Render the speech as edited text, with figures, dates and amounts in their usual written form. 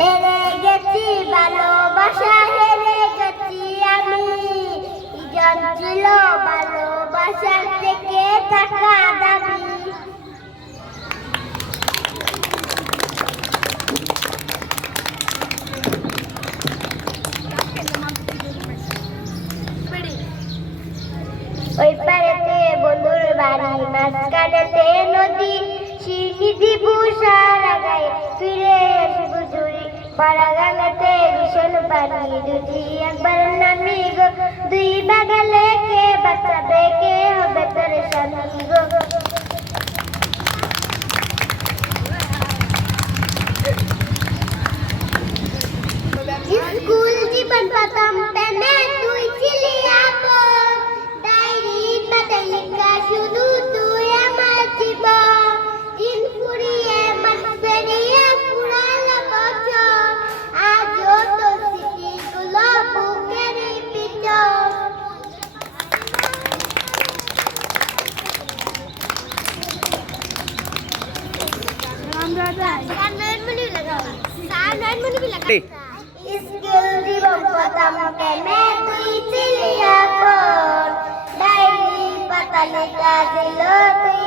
হেরে গেছি ভালোবাসা, হেরে গেছি আমি। ইজন ছিল ভালোবাসার থেকে থাকা দাবি। ওই পারেতে বন্ধুর বাড়ি, মাঝখানেতে নদী, সিনিধি বুসার আগায় ফিরে আসবো জুড়ি। পাড়াগানেতে ভীষণ পানি, দুটি একবার নামি গো। দুই বাগালে কে বাঁচাবে, কে হবে তোর স্বামী গো। স্কুল জীবন প্রথম প্রেমে তুই ছিলি আপন, ডায়েরি পাতায় লেখা শুধু তুই আমার জীবন। দিন ফুরিয়ে মাস পেরিয়ে ফুরালো বছর, আজও তোর স্মৃতিগুলো বুকেরই ভিতর। স্কুল জীবন প্রথম প্রেমে তুই ছিলি আপন, ডায়েরি পাতা লেখা ছিল তুই